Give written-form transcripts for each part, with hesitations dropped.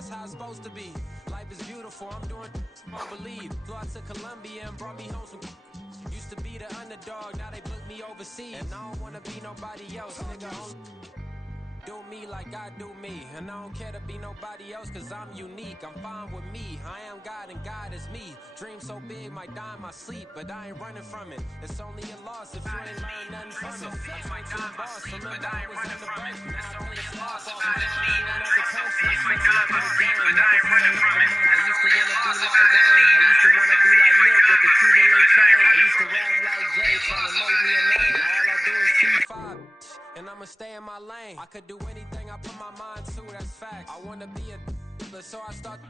That's how it's supposed to be. Life is beautiful, I'm doing I believe. Flew out to Colombia and brought me home some. Used to be the underdog, now they book me overseas. And I don't wanna be nobody else, nigga. Do me like I do me. And I don't care to be nobody else, cause I'm unique. I'm fine with me, I am God and God is me. Dream so big, might die in my sleep, but I ain't running from it. It's only a loss if you ain't learned nothing from it. I might die in my sleep, but I ain't running from it. It's only a loss if you ain't learned nothing from it. I might die in my sleep, but I ain't running from it. I used to wanna be like Wayne, I used to wanna be like Nick with the Cuban link chain. I used to rap like Jay, trying to make me a name. All I do is T5, and I'ma stay in my lane. I could do anything I put my mind to, that's fact. I wanna be a so I start.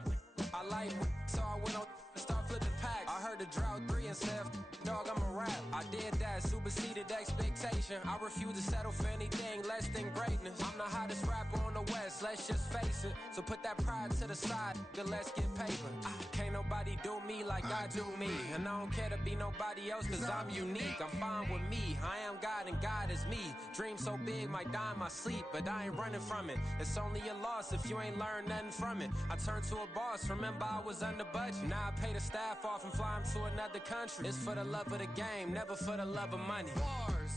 I like so I went on and start flipping packs. I heard the drought 3 and said, dog, I'm a rap. I did that, superseded expectation. I refuse to settle for anything less than greatness. I'm the hottest rapper on the West, let's just face it. So put that pride to the side, then let's get paper. Can't nobody do me like I do me. And I don't care to be nobody else, cause I'm unique. I'm fine with me, I am God and God is me. Dream so big, might die in my sleep, but I ain't running from it. It's only a loss if you ain't learned nothing from it. I turned to a boss, remember I was under budget. Now I pay the staff off and fly them to another country. It's for the love of the game, never for the love of money. Bars,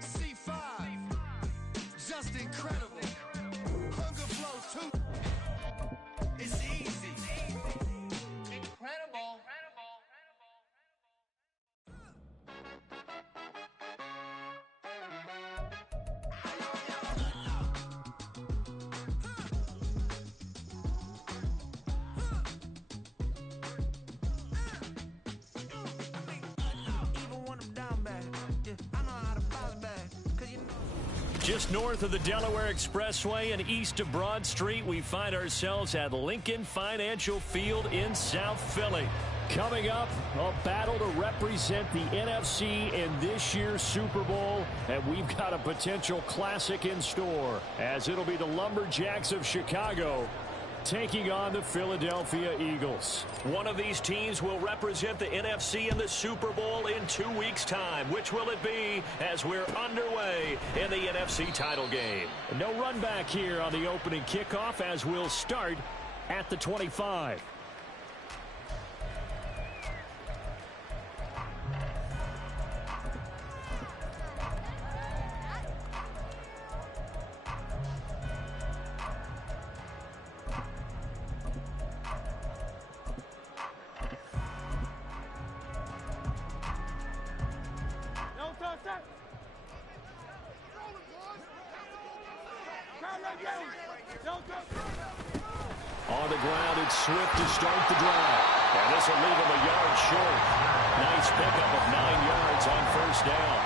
C5, just incredible. Hunger flows too. It's easy. Incredible. Just north of the Delaware Expressway and east of Broad Street, we find ourselves at Lincoln Financial Field in South Philly. Coming up, a battle to represent the NFC in this year's Super Bowl, and we've got a potential classic in store, as it'll be the Lumberjacks of Chicago taking on the Philadelphia Eagles. One of these teams will represent the NFC in the Super Bowl in 2 weeks' time. Which will it be, as we're underway in the NFC title game? No run back here on the opening kickoff, as we'll start at the 25. On the ground, it's Swift to start the drive. And this will leave him a yard short. Nice pickup of 9 yards on first down.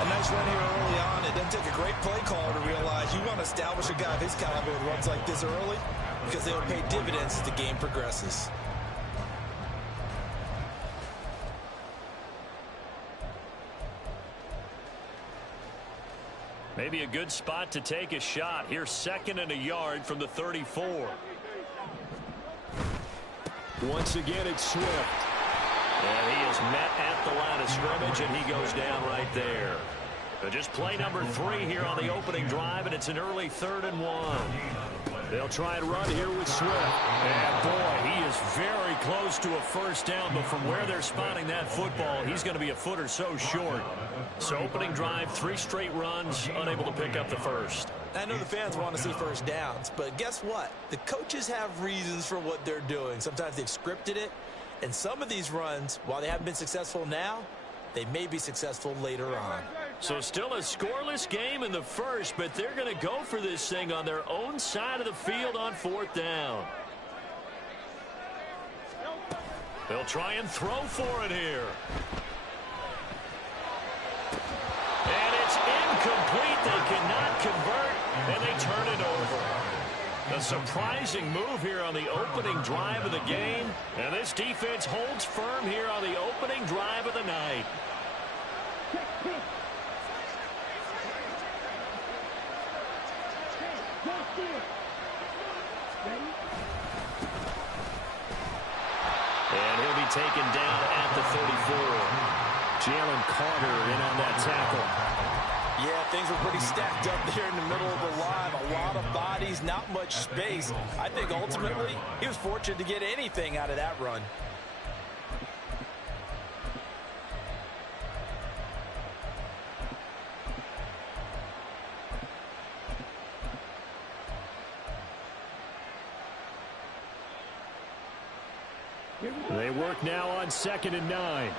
A nice run here early on. It doesn't take a great play caller to realize you want to establish a guy of his caliber who runs like this early, because they will pay dividends as the game progresses. Maybe a good spot to take a shot. Here's 2nd and a yard from the 34. Once again, it's Swift. And he is met at the line of scrimmage, and he goes down right there. So just play number 3 here on the opening drive, and it's an early 3rd and 1. They'll try and run here with Swift. And, boy, he is very close to a first down, but from where they're spotting that football, he's going to be a foot or so short. So opening drive, 3 straight runs, unable to pick up the first. I know the fans want to see first downs, but guess what? The coaches have reasons for what they're doing. Sometimes they've scripted it, and some of these runs, while they haven't been successful now, they may be successful later on. So still a scoreless game in the first, but they're going to go for this thing on their own side of the field on 4th down. They'll try and throw for it here. And it's incomplete. They cannot convert, and they turn it over. A surprising move here on the opening drive of the game, and this defense holds firm here on the opening drive of the night. And he'll be taken down at the 34. Jalen Carter in on that tackle. Yeah, things were pretty stacked up there in the middle of the line. A lot of bodies, not much space. I think ultimately he was fortunate to get anything out of that run. They work now on 2nd and 9.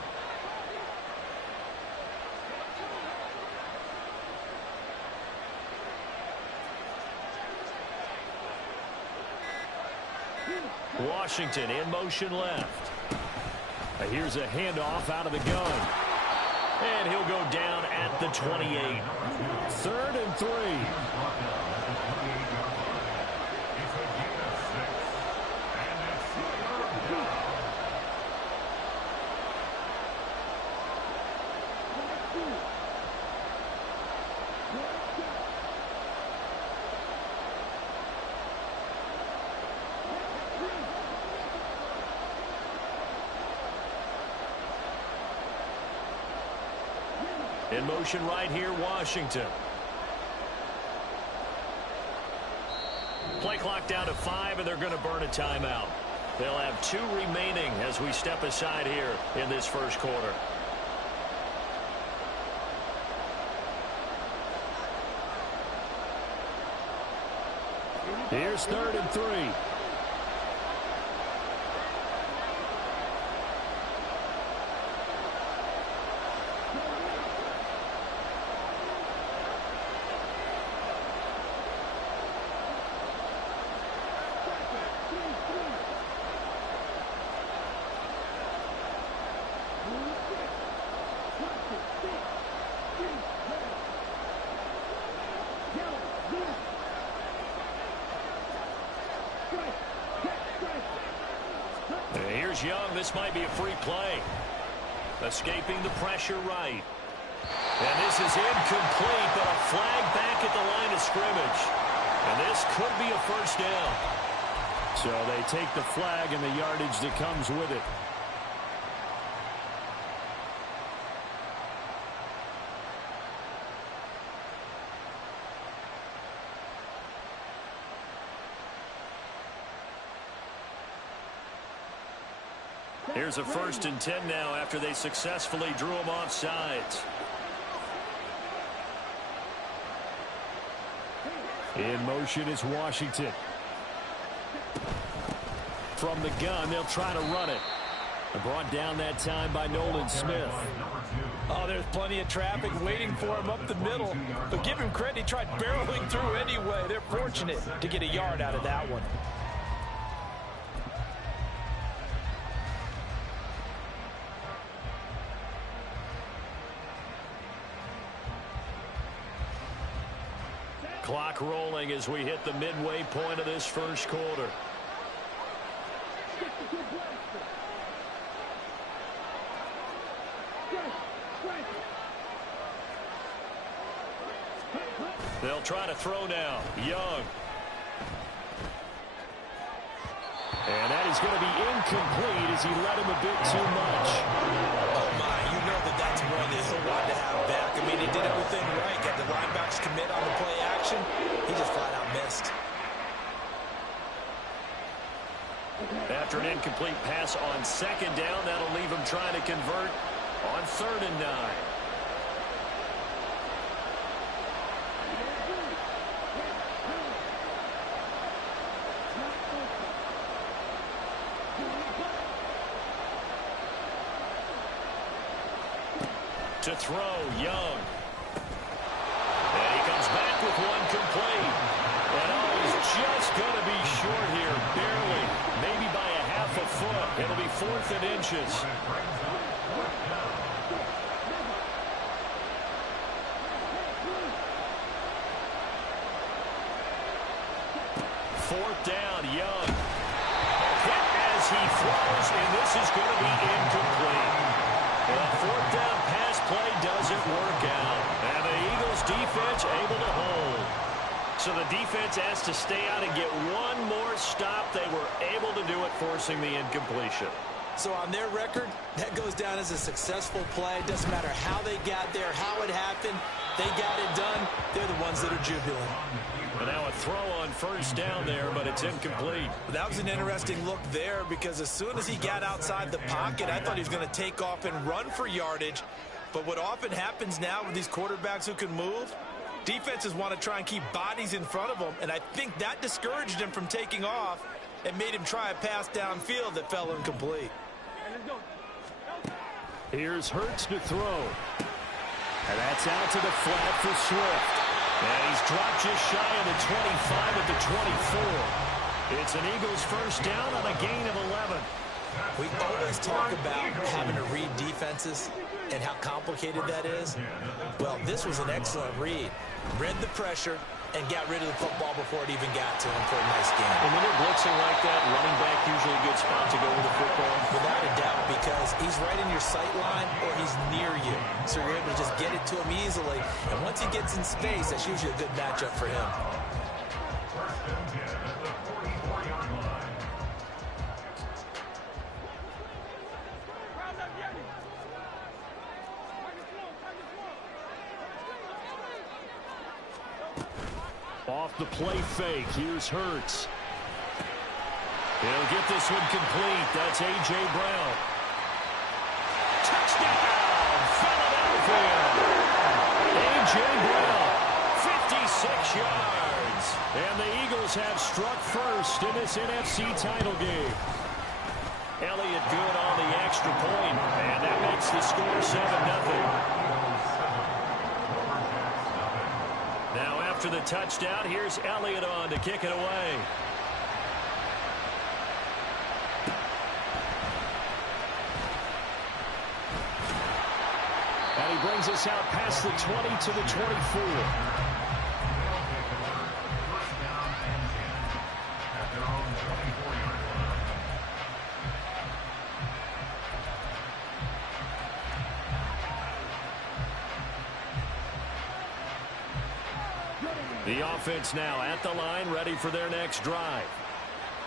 Washington in motion left. Here's a handoff out of the gun. And he'll go down at the 28. 3rd and 3. In motion right here, Washington. Play clock down to 5, and they're going to burn a timeout. They'll have 2 remaining as we step aside here in this first quarter. Here's 3rd and 3. Here's Young. This might be a free play. Escaping the pressure right. And this is incomplete, but a flag back at the line of scrimmage. And this could be a first down. So they take the flag and the yardage that comes with it. Here's a 1st and 10 now after they successfully drew him off sides. In motion is Washington. From the gun, they'll try to run it. Brought down that time by Nolan Smith. Oh, there's plenty of traffic waiting for him up the middle. But give him credit, he tried barreling through anyway. They're fortunate to get a yard out of that one. Clock rolling as we hit the midway point of this first quarter. They'll try to throw now. Young. And that is going to be incomplete as he led him a bit too much. Oh, my. You know that's one that he'll want to have back. I mean, he did everything right. Got the linebackers commit on the play action. He just flat out missed. After an incomplete pass on 2nd down, that'll leave him trying to convert on 3rd and 9. To throw, Young. And he comes back with one complete. And he's just going to be short here, barely, maybe by a half a foot. It'll be 4th and inches. Fourth down, Young. Hit as he throws, and this is going to be incomplete. The 4th down pass play doesn't work out. And the Eagles defense able to hold. So the defense has to stay out and get one more stop. They were able to do it, forcing the incompletion. So on their record, that goes down as a successful play. Doesn't matter how they got there, how it happened. They got it done. They're the ones that are jubilant. And now a throw on first down there, but it's incomplete. That was an interesting look there because as soon as he got outside the pocket, I thought he was going to take off and run for yardage. But what often happens now with these quarterbacks who can move, defenses want to try and keep bodies in front of them, and I think that discouraged him from taking off and made him try a pass downfield that fell incomplete. Here's Hurts to throw. And that's out to the flat for Swift. And he's dropped just shy of the 25 at the 24. It's an Eagles first down on a gain of 11. We always talk about having to read defenses and how complicated that is. Well, this was an excellent read. Read the pressure and got rid of the football before it even got to him for a nice game. And when they're blitzing like that, running back usually a good spot to go with the football. Without a doubt, because he's right in your sight line or he's near you. So you're able to just get it to him easily. And once he gets in space, that's usually a good matchup for him. Off the play fake, here's Hurts. He'll get this one complete. That's A.J. Brown. Touchdown, Philadelphia. A.J. Brown, 56 yards. And the Eagles have struck first in this NFC title game. Elliott good on the extra point, and that makes the score 7-0. Now after the touchdown, here's Elliott on to kick it away. And he brings us out past the 20 to the 24. The offense now at the line, ready for their next drive.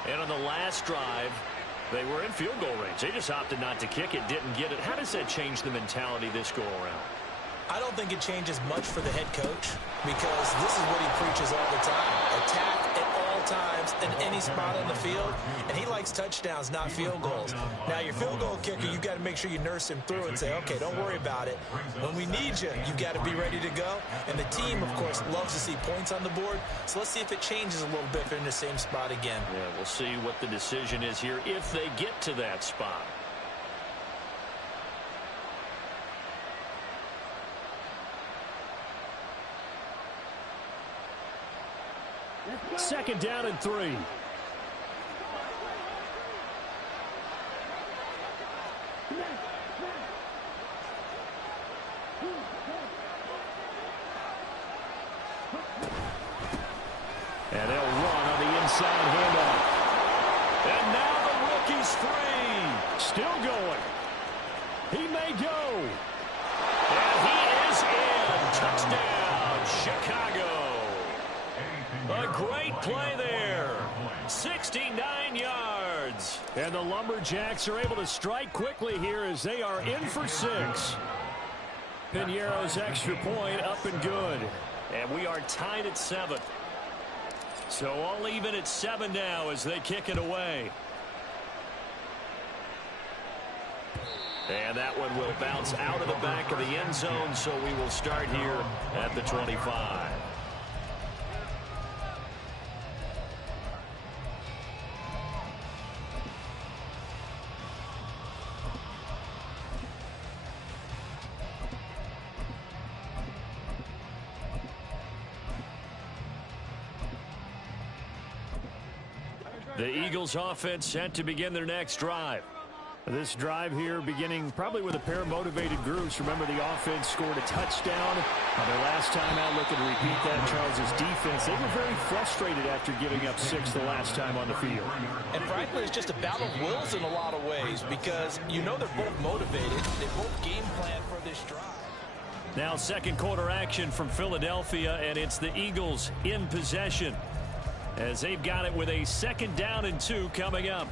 And on the last drive, they were in field goal range. They just opted not to kick it, didn't get it. How does that change the mentality this go around? I don't think it changes much for the head coach because this is what he preaches all the time. Attack at all times in any spot on the field, and he likes touchdowns, not field goals. Now, your field goal kicker, you've got to make sure you nurse him through and say, okay, don't worry about it. When we need you, you've got to be ready to go. And the team, of course, loves to see points on the board, so let's see if it changes a little bit if they're in the same spot again. Yeah, we'll see what the decision is here if they get to that spot. Second down and 3. And they'll run on the inside handoff. And now the rookie's free. Still going. He may go. And he is in. Touchdown, Chicago. A great play there. 69 yards. And the Lumberjacks are able to strike quickly here as they are in for 6. Piñeiro's extra point up and good. And we are tied at 7. So all even at 7 now as they kick it away. And that one will bounce out of the back of the end zone, so we will start here at the 25. The Eagles offense set to begin their next drive. This drive here beginning probably with a pair of motivated groups. Remember, the offense scored a touchdown on their last time out. Looking to repeat that. Charles's defense, they were very frustrated after giving up 6 the last time on the field. And frankly, it's just a battle of wills in a lot of ways because you know they're both motivated. They both game plan for this drive. Now second quarter action from Philadelphia, and it's the Eagles in possession as they've got it with a 2nd down and 2 coming up.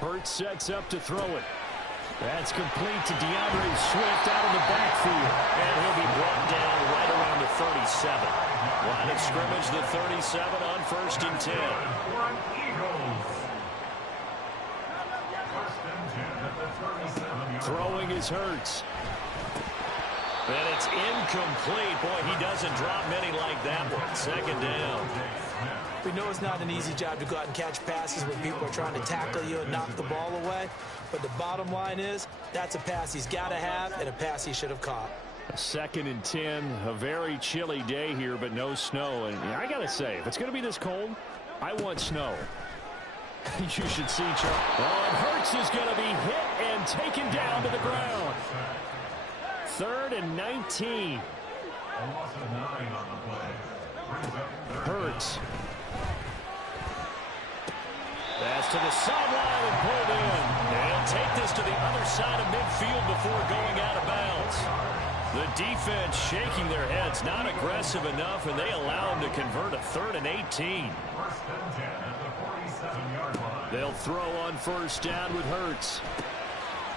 Hurts sets up to throw it. That's complete to DeAndre Swift out of the backfield. And he'll be brought down right around the 37. Line of scrimmage, the 37 on 1st and 10. Throwing is Hurts. And it's incomplete. Boy, he doesn't drop many like that one. 2nd down. We know it's not an easy job to go out and catch passes when people are trying to tackle you and knock the ball away. But the bottom line is, that's a pass he's got to have and a pass he should have caught. 2nd and 10, a very chilly day here, but no snow. And I got to say, if it's going to be this cold, I want snow. You should see Charles. Oh, and Hurts is going to be hit and taken down to the ground. 3rd and 19. Hurts. Pass to the sideline and pulled in. They'll take this to the other side of midfield before going out of bounds. The defense shaking their heads, not aggressive enough, and they allow him to convert a 3rd and 18. They'll throw on 1st down with Hurts.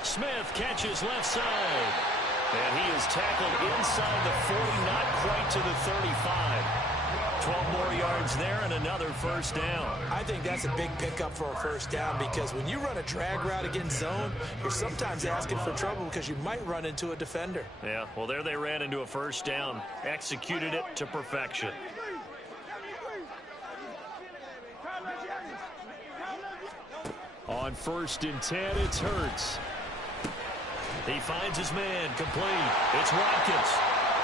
Smith catches left side. And he is tackled inside the 40, not quite to the 35. 12 more yards there and another 1st down. I think that's a big pickup for a 1st down because when you run a drag route against zone, you're sometimes asking for trouble because you might run into a defender. Yeah, well, there they ran into a 1st down. Executed it to perfection. On 1st and 10, it's Hurts. He finds his man, complete. It's Watkins.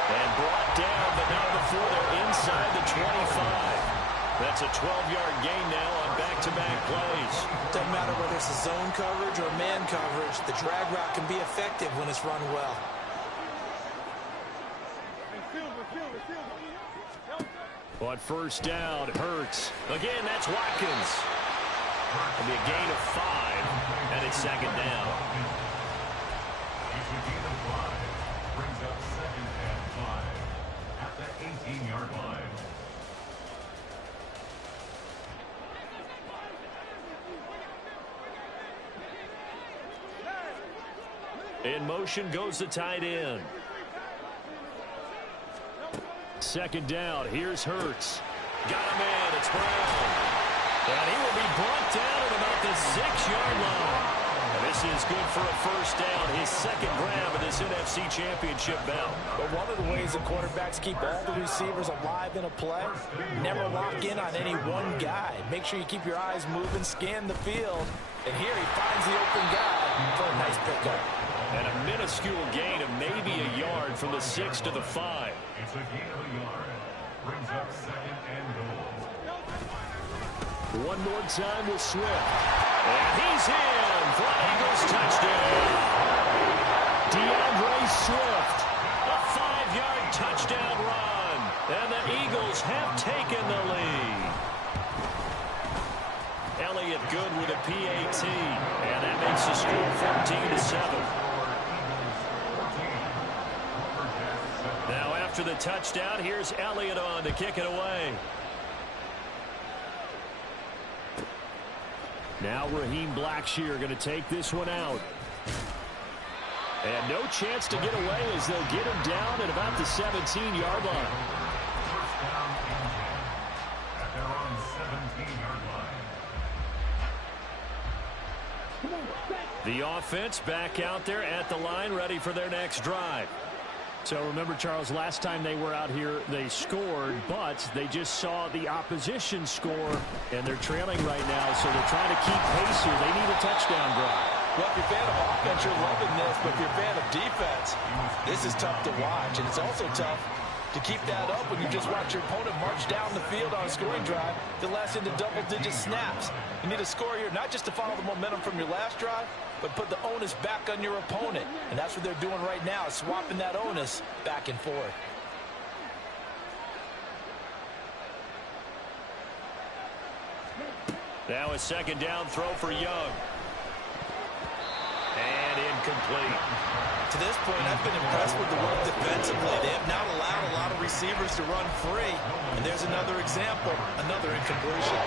And brought down, but not before they're inside the 25. That's a 12-yard gain now on back-to-back plays. Doesn't matter whether it's a zone coverage or man coverage, the drag route can be effective when it's run well. On 1st down, Hurts. Again, that's Watkins. It'll be a gain of 5, and it's 2nd down. Brings up 2nd and 5 at the 18-yard line. In motion goes the tight end. 2nd down, here's Hurts. Got him in, it's Brown. And he will be brought down at about the 6-yard line. And this is good for a 1st down, his 2nd grab of this NFC Championship bout. But one of the ways the quarterbacks keep all the receivers alive in a play, never lock in on any one guy. Make sure you keep your eyes moving, scan the field. And here he finds the open guy for a nice pickup. And a minuscule gain of maybe a yard from the 6 to the 5. It's a gain of a yard. Brings up 2nd and goal. One more time with Swift. And he's in for an Eagles touchdown. DeAndre Swift. A 5-yard touchdown run. And the Eagles have taken the lead. Elliott good with a PAT. And that makes the score 14-7. Now after the touchdown, here's Elliott on to kick it away. Now Raheem Blackshear going to take this one out. And no chance to get away as they'll get him down at about the 17-yard line. 1st down and 10 at their own 17-yard line. The offense back out there at the line, ready for their next drive. So remember, Charles, last time they were out here, they scored, but they just saw the opposition score, and they're trailing right now, so they're trying to keep pace here. They need a touchdown drive. Well, if you're a fan of offense, you're loving this, but if you're a fan of defense, this is tough to watch, and it's also tough to keep that up when you just watch your opponent march down the field on a scoring drive that lasts into double-digit snaps. You need a score here, not just to follow the momentum from your last drive, but put the onus back on your opponent. And that's what they're doing right now, swapping that onus back and forth. Now a 2nd down throw for Young. And incomplete. To this point, I've been impressed with the work defensively. They have not allowed a lot of receivers to run free. And there's another example, another incompletion.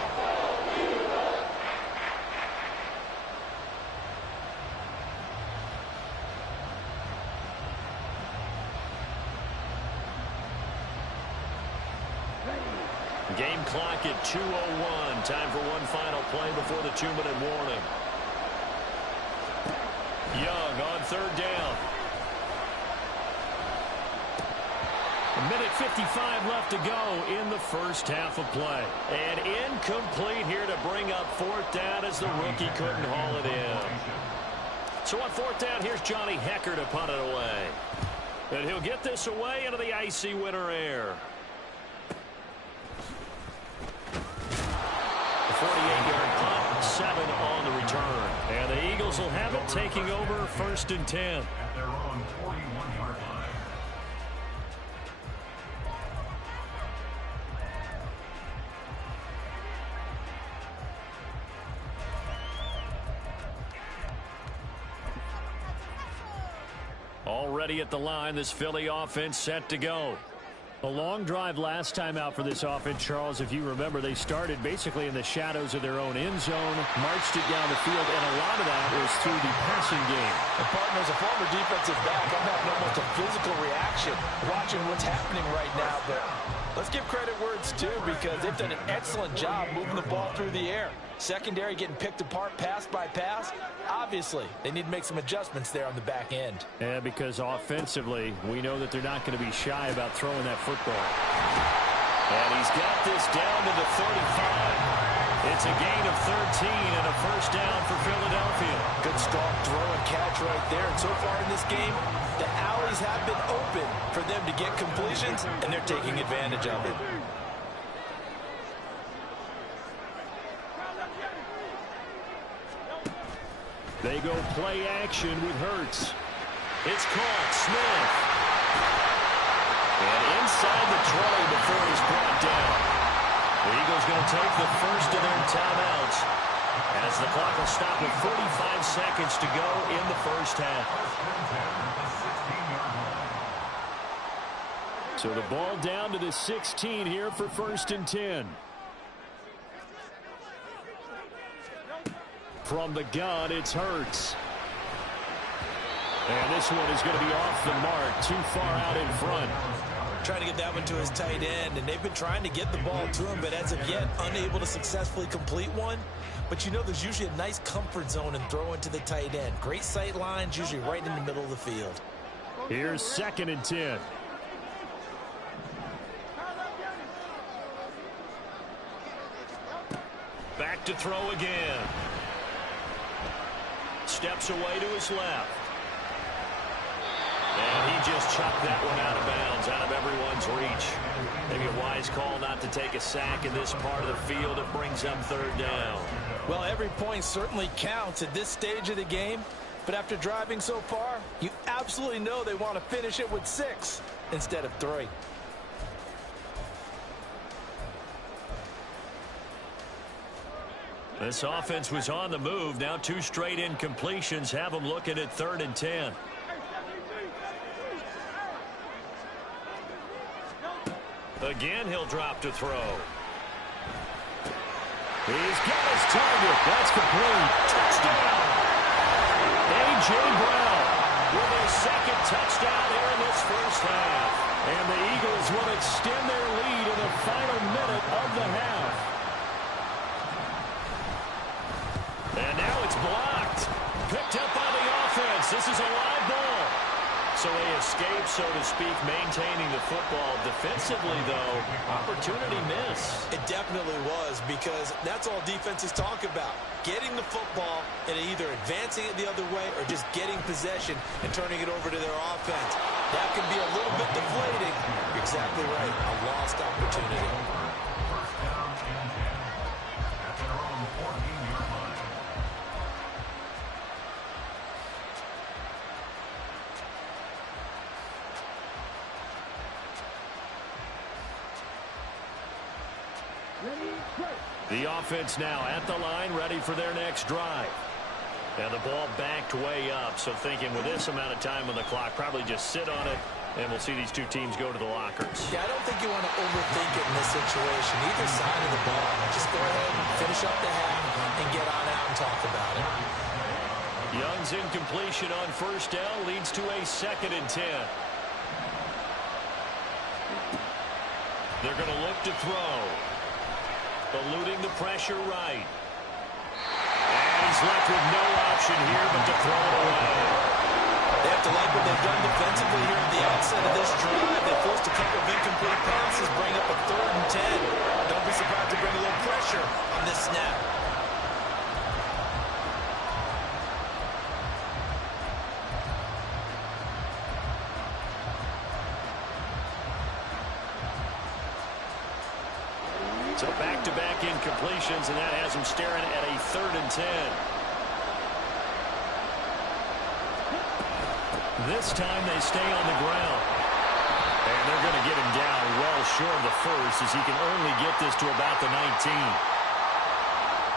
Game clock at 2:01. Time for one final play before the 2-minute warning. Young on third down. 1:55 left to go in the first half of play. And incomplete here to bring up fourth down as the rookie couldn't haul it in. So on fourth down, here's Johnny Hecker to punt it away. And he'll get this away into the icy winter air. A 48-yard punt, 7 on the return. And the Eagles will have it, taking over first and 10. At their own 41-yard line. Already at the line, this Philly offense set to go. A long drive last time out for this offense, Charles. If you remember, they started basically in the shadows of their own end zone, marched it down the field, and a lot of that was through the passing game. And partners, a former defensive back, I'm having almost a physical reaction watching what's happening right now. But let's give credit where it's due, because they've done an excellent job moving the ball through the air. Secondary getting picked apart pass by pass. Obviously, they need to make some adjustments there on the back end. Yeah, because offensively, we know that they're not going to be shy about throwing that football. And he's got this down to the 35. It's a gain of 13 and a first down for Philadelphia. Good strong throw and catch right there. And so far in this game, the alleys have been open for them to get completions, and they're taking advantage of it. They go play action with Hurts. It's caught. Smith. And inside the 20 before he's brought down. The Eagles going to take the first of their timeouts as the clock will stop with 45 seconds to go in the first half. So the ball down to the 16 here for first and 10. From the gun, it's Hurts. And this one is going to be off the mark, too far out in front. Trying to get that one to his tight end, and they've been trying to get the ball to him, but as of yet, unable to successfully complete one. But you know there's usually a nice comfort zone in throwing to the tight end. Great sight lines, usually right in the middle of the field. Here's second and 10. Back to throw again. Steps away to his left. And he just chucked that one out of bounds, out of everyone's reach. Maybe a wise call not to take a sack in this part of the field. It brings up third down. Well, every point certainly counts at this stage of the game. But after driving so far, you absolutely know they want to finish it with 6 instead of 3. This offense was on the move. Now 2 straight incompletions have them looking at third and 10. Again, he'll drop to throw. He's got his target. That's complete. Touchdown! A.J. Brown with his second touchdown here in this first half. And the Eagles will extend their lead in the final minute of the half. And now it's blocked. Picked up by the offense. This is a live ball. So they escape, so to speak, maintaining the football. Defensively, though, opportunity miss. It definitely was, because that's all defenses talk about. Getting the football and either advancing it the other way or just getting possession and turning it over to their offense. That can be a little bit deflating. You're exactly right. A lost opportunity. First down and 10 at their own 14-yard line. The offense now at the line, ready for their next drive. And the ball backed way up, so thinking with this amount of time on the clock, probably just sit on it, and we'll see these two teams go to the lockers. Yeah, I don't think you want to overthink it in this situation. Either side of the ball, just go ahead and finish up the half and get on out and talk about it. Young's incompletion on first down leads to a second and 10. They're going to look to throw. eluding the pressure right. And he's left with no option here but to throw it away. They have to like what they've done defensively here at the outset of this drive. They forced a couple of incomplete passes, bring up a 3rd and 10. Don't be surprised to bring a little pressure on this snap. So back-to-back incompletions, and that has them staring at a 3rd and 10. This time they stay on the ground. And they're going to get him down well short of the first, as he can only get this to about the 19.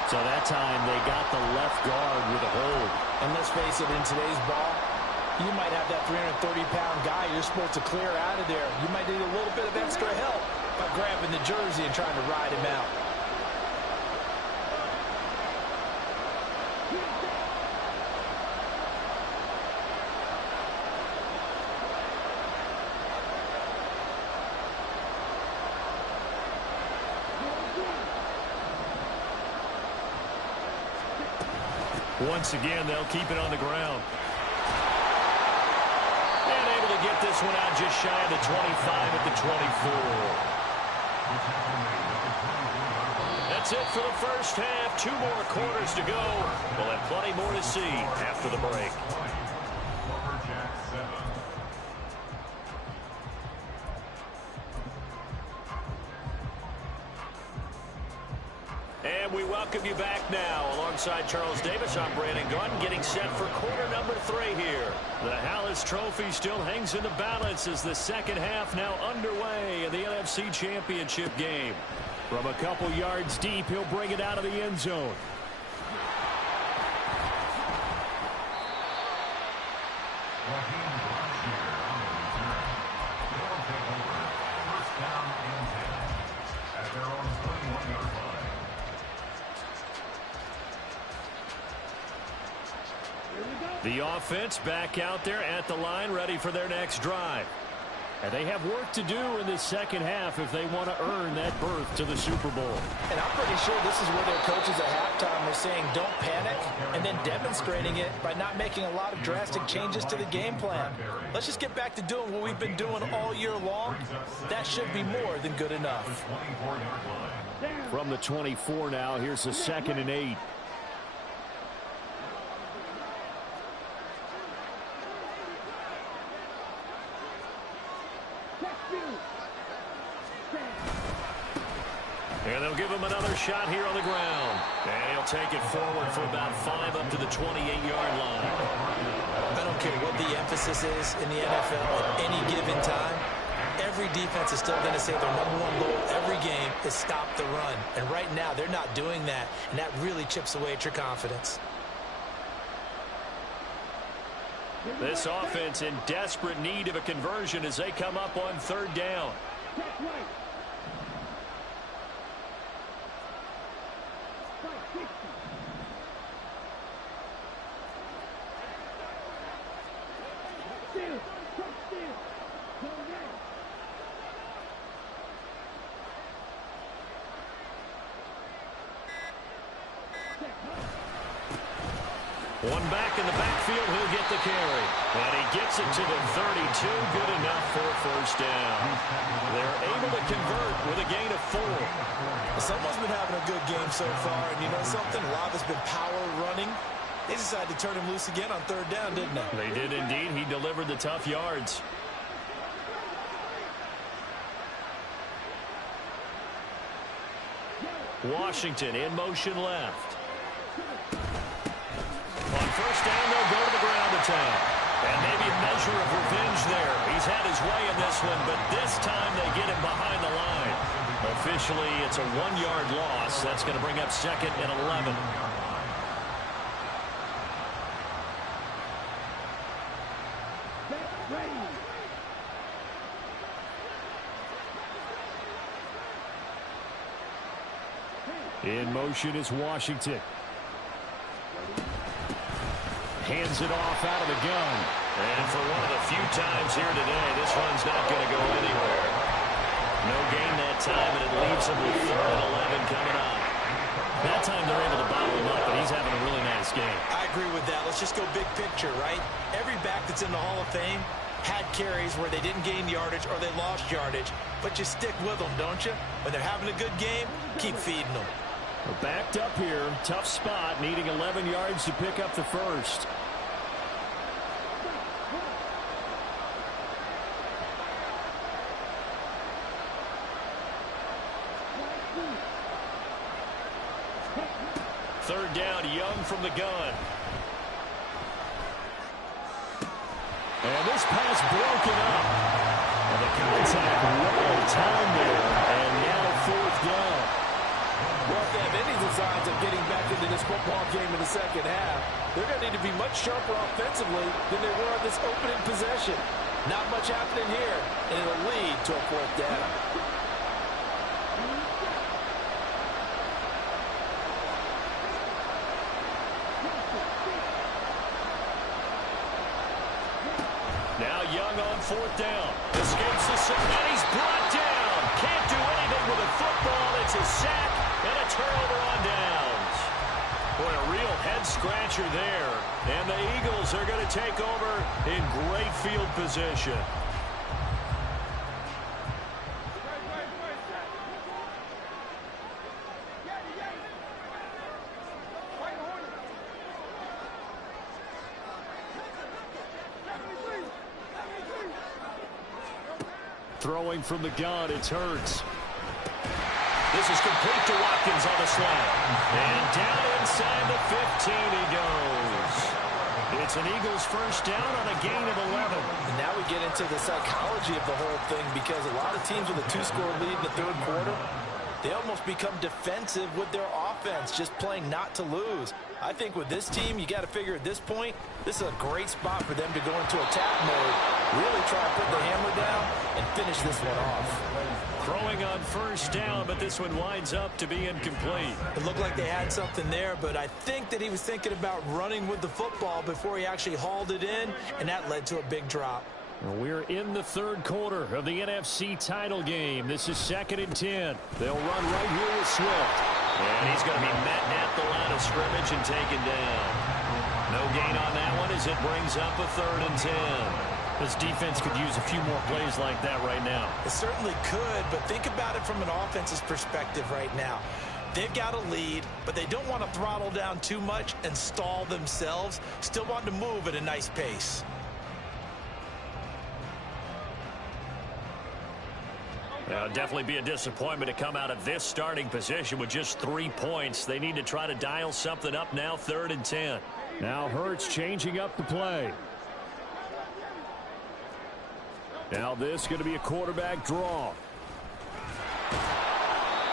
So that time they got the left guard with a hold. And let's face it, in today's ball, you might have that 330-pound guy you're supposed to clear out of there. You might need a little bit of extra help by grabbing the jersey and trying to ride him out. Once again, they'll keep it on the ground. And able to get this one out just shy of the 25 at the 24. That's it for the first half. 2 more quarters to go. We'll have plenty more to see after the break. And we welcome you back now. Alongside Charles Davis, I'm Brandon Gaudin, getting set for quarter number 3 here. The Hallis Trophy still hangs in the balance as the second half now underway in the NFC Championship game. From a couple yards deep, he'll bring it out of the end zone. The offense back out there at the line, ready for their next drive. And they have work to do in the second half if they want to earn that berth to the Super Bowl. And I'm pretty sure this is where their coaches at halftime were saying don't panic, and then demonstrating it by not making a lot of drastic changes to the game plan. Let's just get back to doing what we've been doing all year long. That should be more than good enough. From the 24 now, here's a 2nd and 8. And they'll give him another shot here on the ground. And he'll take it forward for about 5 up to the 28-yard line. I don't care what the emphasis is in the NFL at any given time. Every defense is still going to say their #1 goal every game is stop the run. And right now, they're not doing that. And that really chips away at your confidence. This offense in desperate need of a conversion as they come up on 3rd down. One back in the backfield, he'll get the carry. And he gets it to the 32, good enough for a 1st down. They're able to convert with a gain of 4. Someone's been having a good game so far, and you know something? A lot has been power running. They decided to turn him loose again on 3rd down, didn't they? They did indeed. He delivered the tough yards. Washington in motion left. On 1st down, they'll go to the ground attack. And maybe a measure of revenge there. He's had his way in this one, but this time they get him behind the line. Officially, it's a 1-yard loss. That's going to bring up 2nd and 11. In motion is Washington. Hands it off out of the gun. And for one of the few times here today, this one's not going to go anywhere. No gain that time, and it leaves him with 3rd and 11 coming up. That time they're able to bottle him up, but he's having a really nice game. I agree with that. Let's just go big picture, right? Every back that's in the Hall of Fame had carries where they didn't gain yardage or they lost yardage, but you stick with them, don't you? When they're having a good game, keep feeding them. We're backed up here. Tough spot, needing 11 yards to pick up the first. Third down, Young from the gun. And this pass broken up. And the contact well timed there. And now 4th down. Well, if they have any designs of getting back into this football game in the second half, they're going to need to be much sharper offensively than they were on this opening possession. Not much happening here, and it'll lead to a 4th down. Now Young on 4th down. Escapes the sack, and he's brought down. Can't do anything with a football. It's a sack and a turnover on downs. Boy, a real head-scratcher there. And the Eagles are going to take over in great field position. Throwing from the gun, it's Hurts. This is complete to Watkins on the slant. And down inside the 15 he goes. It's an Eagles first down on a gain of 11. And now we get into the psychology of the whole thing, because a lot of teams with a 2-score lead in the 3rd quarter, they almost become defensive with their offense, just playing not to lose. I think with this team, you got to figure at this point, this is a great spot for them to go into attack mode, really try to put the hammer down and finish this one off. Throwing on first down, but this one winds up to be incomplete. It looked like they had something there, but I think that he was thinking about running with the football before he actually hauled it in, and that led to a big drop. We're in the 3rd quarter of the NFC title game. This is 2nd and 10. They'll run right here with Swift. And he's going to be met at the line of scrimmage and taken down. No gain on that one as it brings up a 3rd and 10. This defense could use a few more plays like that right now. It certainly could, but think about it from an offense's perspective right now. They've got a lead, but they don't want to throttle down too much and stall themselves. Still want to move at a nice pace. It'll definitely be a disappointment to come out of this starting position with just 3 points. They need to try to dial something up now, 3rd and 10. Now Hurts changing up the play. Now this going to be a quarterback draw.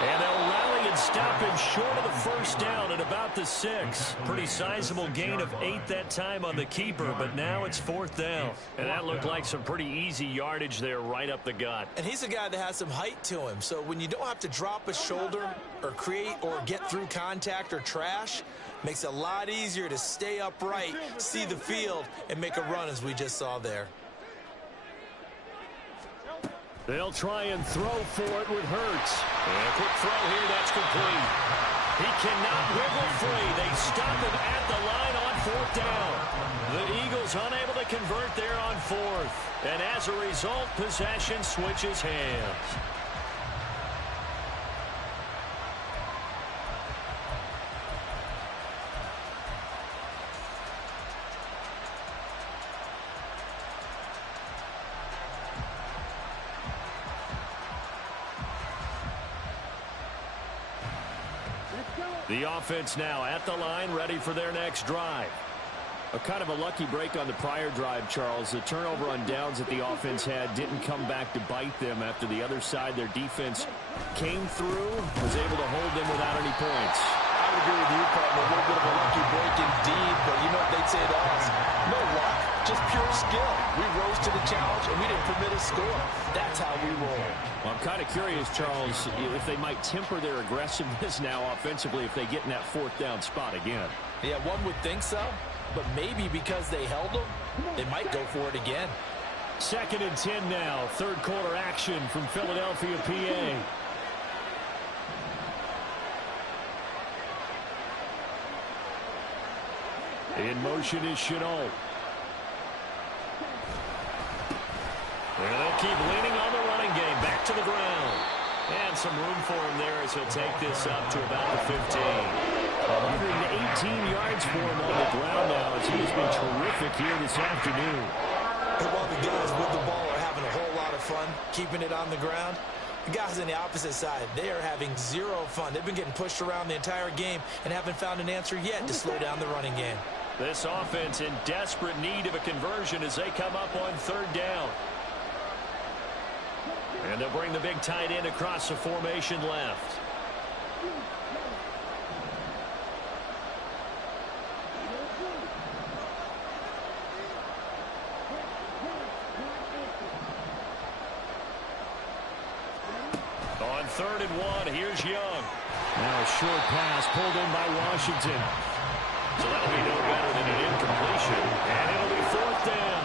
And they'll rally and stop him short of the first down at about the 6. Pretty sizable gain of 8 that time on the keeper, but now it's 4th down. And that looked like some pretty easy yardage there right up the gut. And he's a guy that has some height to him, so when you don't have to drop a shoulder or create or get through contact or trash, makes it a lot easier to stay upright, see the field, and make a run as we just saw there. They'll try and throw for it with Hurts. And a quick throw here, that's complete. He cannot wiggle free. They stop him at the line on 4th down. The Eagles unable to convert there on 4th. And as a result, possession switches hands. The offense now at the line, ready for their next drive. A kind of a lucky break on the prior drive, Charles. The turnover on downs that the offense had didn't come back to bite them after the other side. Their defense came through, was able to hold them without any points. I would agree with you, partner. A little bit of a lucky break indeed, but you know what they'd say to us? No luck, just pure skill. We rose to the challenge, and we didn't permit a score. That's how we roll. Well, I'm kind of curious, Charles, if they might temper their aggressiveness now offensively if they get in that 4th down spot again. Yeah, one would think so, but maybe because they held them, they might go for it again. 2nd and 10 now. Third quarter action from Philadelphia, PA. In motion is Chenault. And they'll keep leaning on the running game. Back to the ground. And some room for him there as he'll take this up to about the 15. 118 yards for him on the ground now as he has been terrific here this afternoon. And while the guys with the ball are having a whole lot of fun keeping it on the ground, the guys on the opposite side, they are having zero fun. They've been getting pushed around the entire game and haven't found an answer yet to slow down the running game. This offense in desperate need of a conversion as they come up on 3rd down. And they'll bring the big tight end across the formation left. On 3rd and 1, here's Young. Now a short pass pulled in by Washington. So that'll be no better than an incompletion. And it'll be 4th down.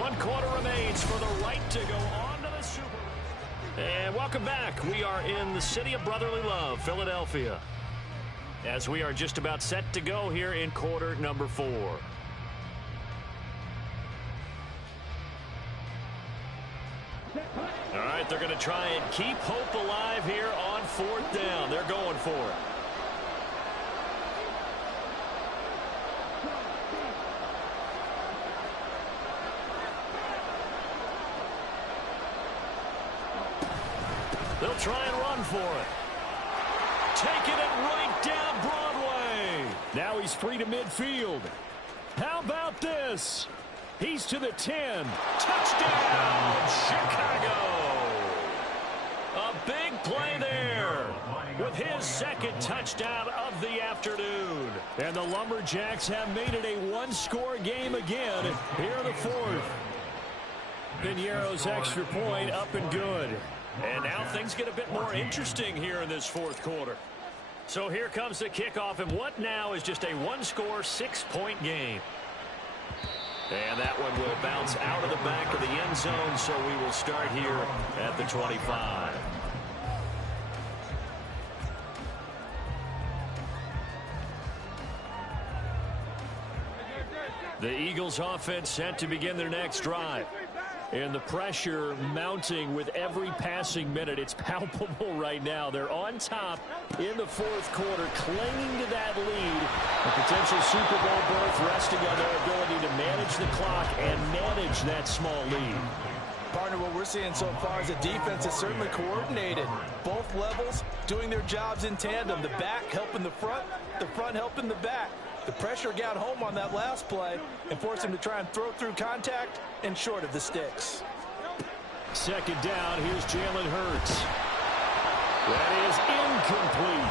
1 quarter remains for the right to go on to the Super Bowl. And welcome back. We are in the city of brotherly love, Philadelphia, as we are just about set to go here in quarter number 4. All right, they're going to try and keep hope alive here on 4th down. They're going for it. They'll try and run for it. Taking it right down Broadway. Now he's free to midfield. How about this? He's to the 10. Touchdown, Chicago. A big play there with his 2nd touchdown of the afternoon. And the Lumberjacks have made it a 1-score game again here in the 4th. Piñeiro's extra point up and good. And now things get a bit more interesting here in this 4th quarter. So here comes the kickoff, and what now is just a 1-score, 6-point game. And that one will bounce out of the back of the end zone, so we will start here at the 25. The Eagles offense set to begin their next drive. And the pressure mounting with every passing minute. It's palpable right now. They're on top in the 4th quarter, clinging to that lead. A potential Super Bowl berth resting on their ability to manage the clock and manage that small lead. Partner, what we're seeing so far is the defense is certainly coordinated. Both levels doing their jobs in tandem. The back helping the front helping the back. The pressure got home on that last play and forced him to try and throw through contact and short of the sticks. 2nd down, here's Jalen Hurts. That is incomplete.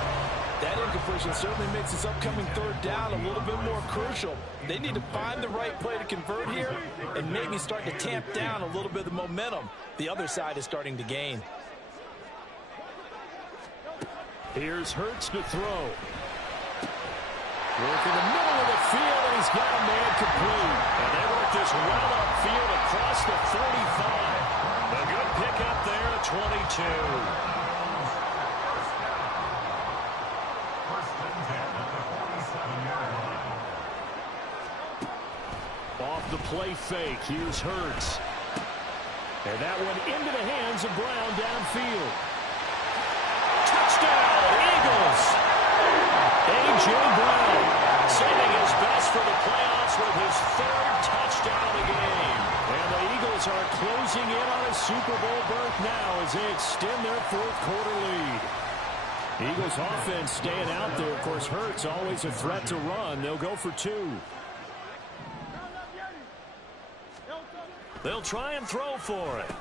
That incompletion certainly makes this upcoming 3rd down a little bit more crucial. They need to find the right play to convert here and maybe start to tamp down a little bit of the momentum the other side is starting to gain. Here's Hurts to throw. Work in the middle of the field, and he's got a man complete. And they work this well upfield across the 45. A good pickup there at 22. Off the play fake, here's Hurts. And that one into the hands of Brown downfield. Touchdown, Eagles! A.J. Brown saving his best for the playoffs with his 3rd touchdown of the game. And the Eagles are closing in on a Super Bowl berth now as they extend their 4th quarter lead. Eagles offense staying out there. Of course, Hurts always a threat to run. They'll go for 2. They'll try and throw for it.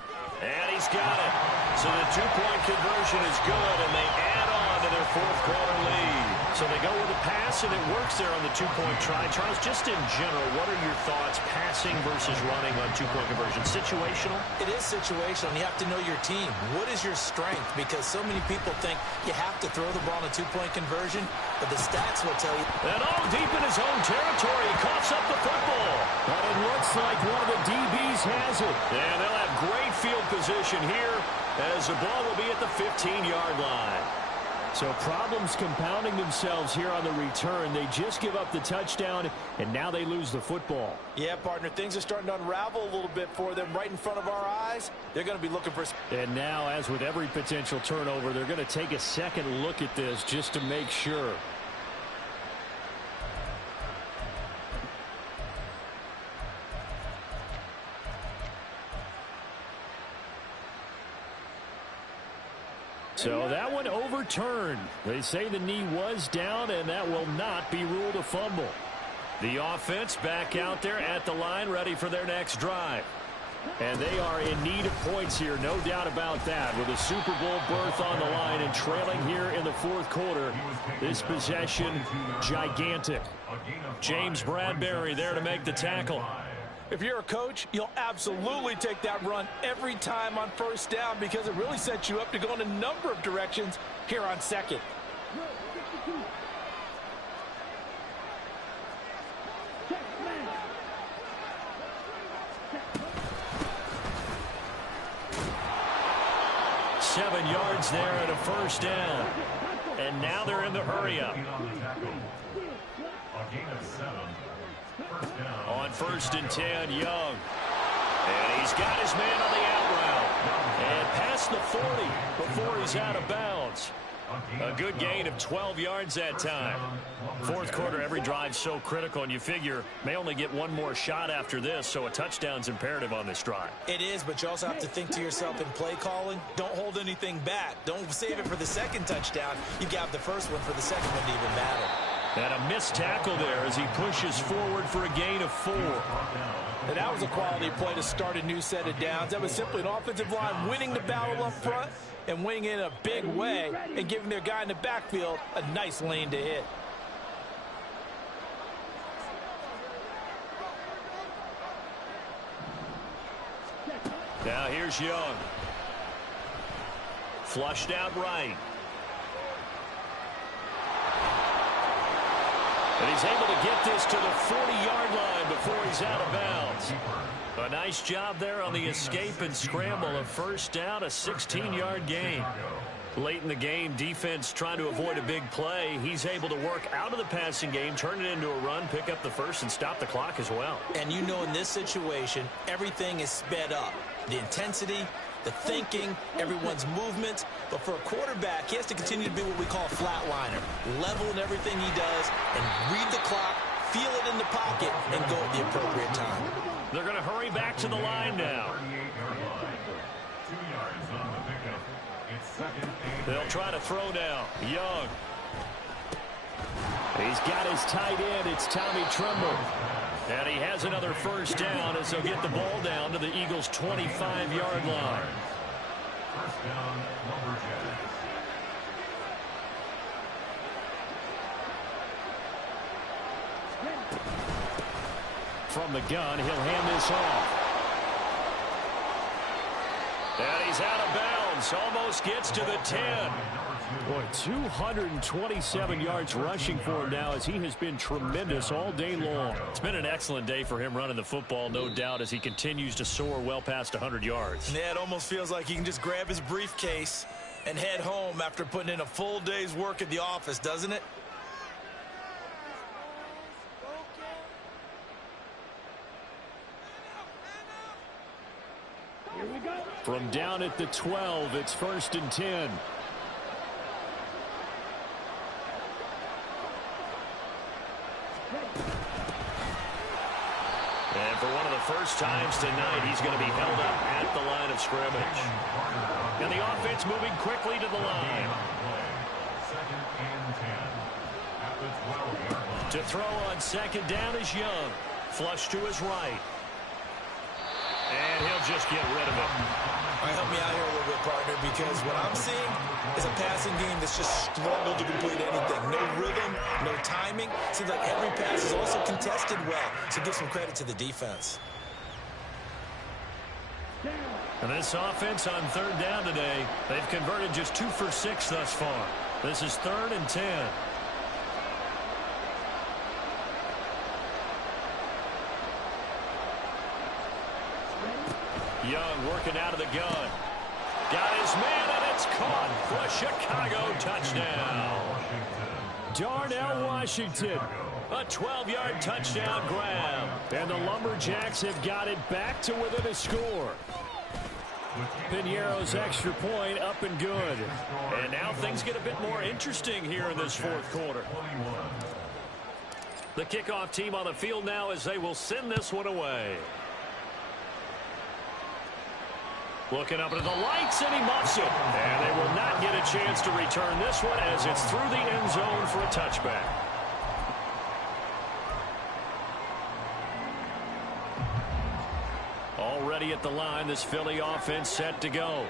And he's got it. So the 2-point conversion is good, and they add on on to their fourth quarter lead. So they go with a pass, and it works there on the two-point try. Charles, just in general, what are your thoughts passing versus running on two-point conversion? Situational? It is situational. You have to know your team. What is your strength? Because so many people think you have to throw the ball in a two-point conversion, but the stats will tell you. And deep in his own territory, he coughs up the football. But it looks like one of the DBs has it. And they'll have great field position here as the ball will be at the 15-yard line. So problems compounding themselves here on the return. They just give up the touchdown, and now they lose the football. Yeah, partner, things are starting to unravel a little bit for them right in front of our eyes. They're going to be looking for... And now, as with every potential turnover, they're going to take a second look at this just to make sure. So that one overturned. They say the knee was down, and that will not be ruled a fumble. The offense back out there at the line, ready for their next drive. And they are in need of points here, no doubt about that. With a Super Bowl berth on the line and trailing here in the fourth quarter, this possession, gigantic. James Bradbury there to make the tackle. If you're a coach, you'll absolutely take that run every time on first down because it really sets you up to go in a number of directions here on second. Seven yards there at a first down. And now they're in the hurry-up. On 1st and 10, Young. And he's got his man on the out route. And past the 40 before he's out of bounds. A good gain of 12 yards that time. Fourth quarter, every drive so critical, and you figure may only get one more shot after this, so a touchdown's imperative on this drive. It is, but you also have to think to yourself in play calling, don't hold anything back. Don't save it for the second touchdown. You got the first one for the second one to even matter. And a missed tackle there as he pushes forward for a gain of 4. And that was a quality play to start a new set of downs. That was simply an offensive line winning the battle up front and winning in a big way and giving their guy in the backfield a nice lane to hit. Now here's Young. Flushed out right. And he's able to get this to the 40-yard line before he's out of bounds. A nice job there on the escape and scramble. A first down, a 16-yard gain. Late in the game, defense trying to avoid a big play. He's able to work out of the passing game, turn it into a run, pick up the first, and stop the clock as well. And you know in this situation, everything is sped up. The intensity, the thinking, everyone's movement. But for a quarterback, he has to continue to be what we call a flatliner. Level in everything he does and read the clock, feel it in the pocket, and go at the appropriate time. They're going to hurry back to the line now. They'll try to throw now. Young. He's got his tight end. It's Tommy Tremble. And he has another first down as they'll get the ball down to the Eagles' 25-yard line. First down, Lumberjacks. From the gun, he'll hand this off. And he's out of bounds. Almost gets to the 10. Boy, 227 yards rushing for him now as he has been tremendous all day long. It's been an excellent day for him running the football, no doubt, as he continues to soar well past 100 yards. Yeah, it almost feels like he can just grab his briefcase and head home after putting in a full day's work at the office, doesn't it? From down at the 12, it's 1st and 10. And for one of the first times tonight, he's going to be held up at the line of scrimmage. And the offense moving quickly to the line. Second and 10 at the 12-yard line. To throw on second down is Young. Flush to his right. And he'll just get rid of it. All right, help me out here a little bit, partner, because what I'm seeing is a passing game that's just struggled to complete anything. No rhythm, no timing. Seems like every pass is also contested well, so give some credit to the defense. And this offense on third down today, they've converted just 2 for 6 thus far. This is 3rd and 10. Young working out of the gun. Got his man, and it's caught for a Chicago touchdown. Darnell Washington, a 12-yard touchdown grab. And the Lumberjacks have got it back to within a score. Piñeiro's extra point up and good. And now things get a bit more interesting here in this fourth quarter. The kickoff team on the field now as they will send this one away. Looking up into the lights, and he muffs it. And they will not get a chance to return this one as it's through the end zone for a touchback. Already at the line, this Philly offense set to go.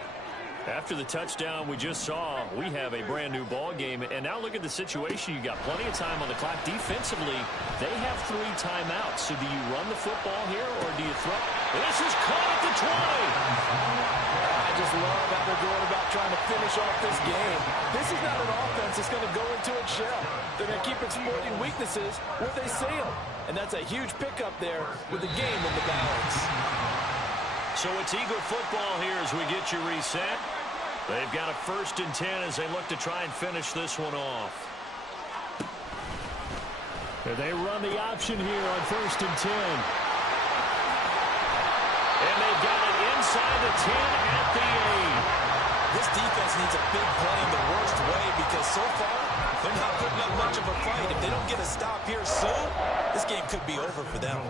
After the touchdown we just saw, we have a brand new ball game. And now look at the situation. You got plenty of time on the clock. Defensively, they have 3 timeouts. So do you run the football here, or do you throw? This is caught at the 20. I just love how they're going about trying to finish off this game. This is not an offense that's going to go into its shell. They're going to keep exploiting weaknesses where they see them. And that's a huge pickup there with the game in the balance. So it's Eagle football here as we get you reset. They've got a 1st and 10 as they look to try and finish this one off. They run the option here on 1st and 10. And they've got it inside the 10 at the 8. This defense needs a big play in the worst way because so far they're not putting up much of a fight. If they don't get a stop here soon, this game could be over for them.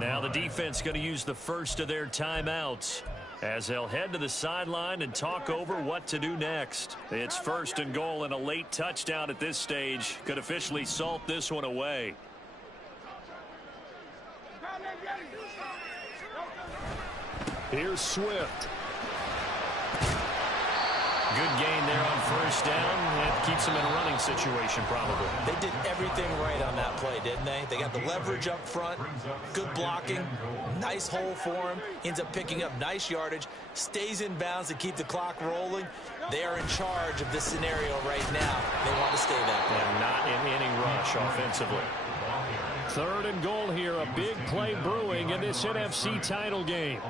Now the defense going to use the first of their timeouts as they'll head to the sideline and talk over what to do next. It's 1st and goal, and a late touchdown at this stage could officially salt this one away. Here's Swift. Good gain there on 1st down. It keeps them in a running situation probably. They did everything right on that play, didn't they? They got the leverage up front, good blocking, nice hole for him. Ends up picking up nice yardage, stays in bounds to keep the clock rolling. They are in charge of this scenario right now. They want to stay that way. And not in any rush offensively. 3rd and goal here. A big play brewing in this NFC title game.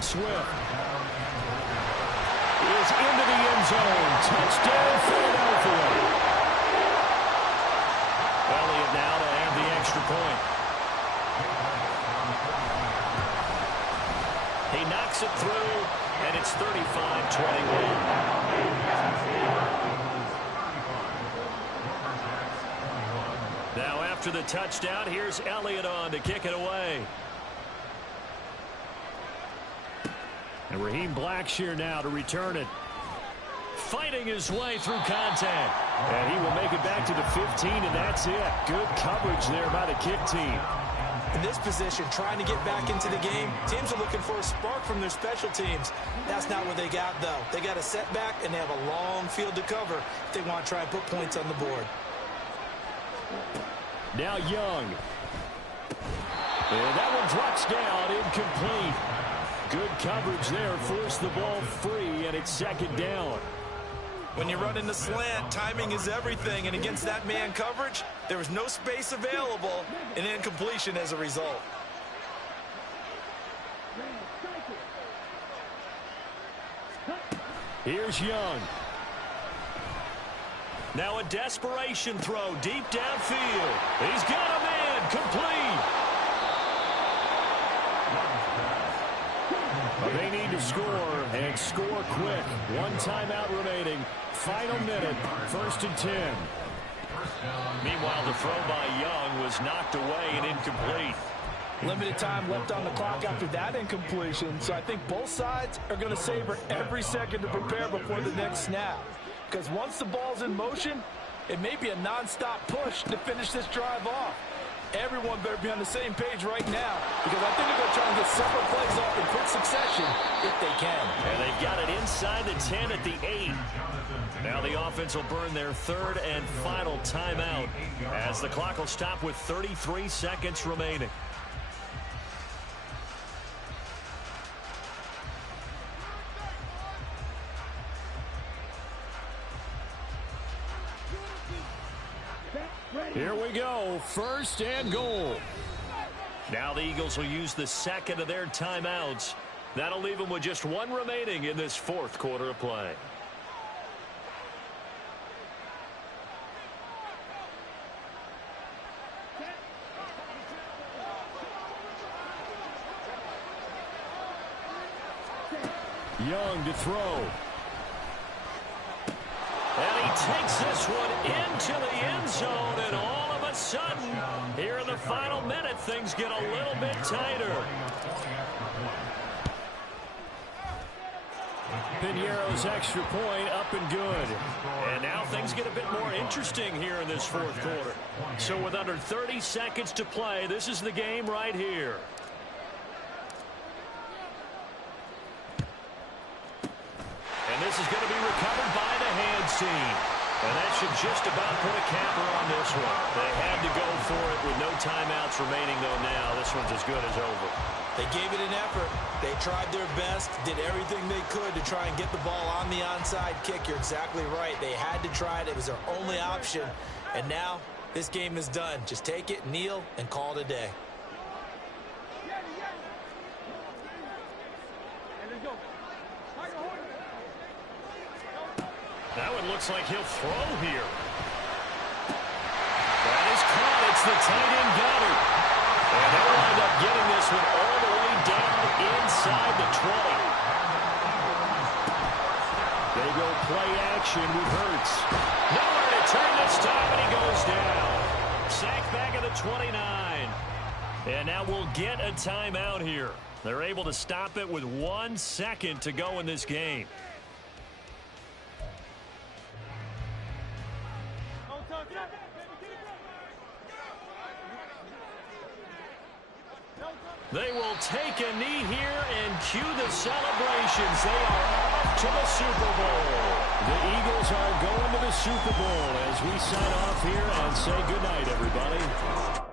Swift is into the end zone. Touchdown, Philadelphia. Elliott now to add the extra point. He knocks it through, and it's 35-21. Now after the touchdown, here's Elliott on to kick it away. And Raheem Blackshear now to return it. Fighting his way through contact. And he will make it back to the 15, and that's it. Good coverage there by the kick team. In this position, trying to get back into the game, teams are looking for a spark from their special teams. That's not what they got, though. They got a setback, and they have a long field to cover if they want to try and put points on the board. Now Young. And that one drops down, incomplete. Good coverage there, forced the ball free, and it's 2nd down. When you run in the slant, timing is everything, and against that man coverage, there was no space available, and incompletion as a result. Here's Young. Now a desperation throw deep downfield. He's got a man, complete. They need to score, and score quick. 1 timeout remaining. Final minute, 1st and 10. Meanwhile, the throw by Young was knocked away and incomplete. Limited time left on the clock after that incompletion, so I think both sides are going to savor every second to prepare before the next snap. Because once the ball's in motion, it may be a nonstop push to finish this drive off. everyone better be on the same page right now, because I think they're going to try and get several plays off in quick succession if they can. And they've got it inside the 10 at the 8. Now the offense will burn their third and final timeout as the clock will stop with 33 seconds remaining. Here we go, first and goal. Now the Eagles will use the second of their timeouts. That'll leave them with just one remaining in this fourth quarter of play. Young to throw. And he takes this one into the end zone, and all of a sudden, here in the final minute, things get a little bit tighter. Piñeiro's extra point up and good. And now things get a bit more interesting here in this fourth quarter. So with under 30 seconds to play, this is the game right here. And this is going to be recovered by the hands team. And that should just about put a capper on this one. They had to go for it with no timeouts remaining, though, now. This one's as good as over. They gave it an effort. They tried their best, did everything they could to try and get the ball on the onside kick. You're exactly right. They had to try it. It was their only option. And now this game is done. Just take it, kneel, and call it a day. That one looks like he'll throw here. That is caught. It's the tight end Goddard. And they'll wind up getting this one all the way down inside the 20. They go play action with Hurts. Nowhere to turn this time, and he goes down. Sacked back at the 29. And now we'll get a timeout here. They're able to stop it with 1 second to go in this game. They will take a knee here and cue the celebrations. They are off to the Super Bowl. The Eagles are going to the Super Bowl as we sign off here and say goodnight, everybody.